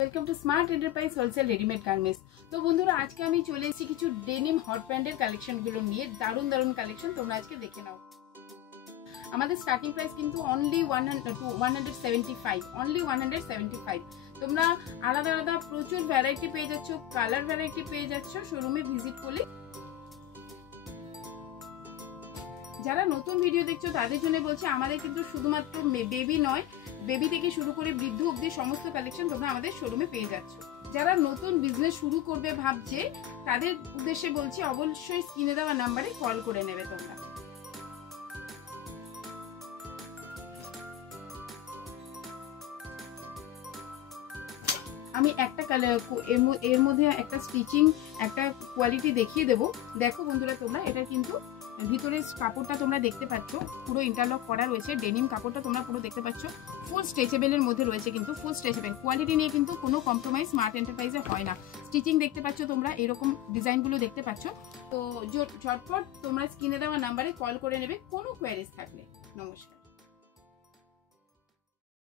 Welcome to smart enterprise wholesale readymade garments. তো বন্ধুরা, আজকে আমি চলে এসেছি কিছু ডেনিম হট প্যান্টের কালেকশনগুলো নিয়ে। দারুণ দারুণ কালেকশন, তোমরা আজকে দেখে নাও। আমাদের স্টার্টিং প্রাইস কিন্তু অনলি 175, অনলি 175। তোমরা আলাদা আলাদা প্রচুর ভ্যারাইটি পেয়ে যাচ্ছ, কালার ভ্যারাইটি পেয়ে যাচ্ছ শোরুমে ভিজিট করলে। যারা নতুন ভিডিও দেখছো তাদের জন্য বলছি, আমাদের কিন্তু শুধুমাত্র বেবি নয়, বেবি থেকে শুরু করে বৃদ্ধ অবধি সমস্ত কালেকশন তোমরা আমাদের শোরুমে পেয়ে যাচ্ছ। যারা নতুন বিজনেস শুরু করবে ভাবছে তাদের উদ্দেশ্যে বলছি, অবশ্যই স্ক্রিনে দেওয়া নাম্বারে কল করে নেবে তোমরা। আমি একটা কালার এর মধ্যে একটা স্টিচিং একটা কোয়ালিটি দেখিয়ে দেবো। দেখো বন্ধুরা, তোমরা এটা কিন্তু ভিতরের কাপড়টা তোমরা দেখতে পাচ্ছ, পুরো ইন্টারলক করা রয়েছে। ডেনিম কাপড়টা তোমরা পুরো দেখতে পাচ্ছ, ফুল স্ট্রেচেবলের মধ্যে রয়েছে, কিন্তু ফুল স্ট্রেচেবল কোয়ালিটি নিয়ে কিন্তু কোনো কম্প্রোমাইজ স্মার্ট এন্টারপ্রাইজে হয় না। স্টিচিং দেখতে পাচ্ছ তোমরা, এরকম ডিজাইনগুলো দেখতে পাচ্ছ। তো ঝটপট তোমরা স্ক্রিনে দেওয়া নাম্বারে কল করে নেবে কোনো কোয়ারিজ থাকলে। নমস্কার।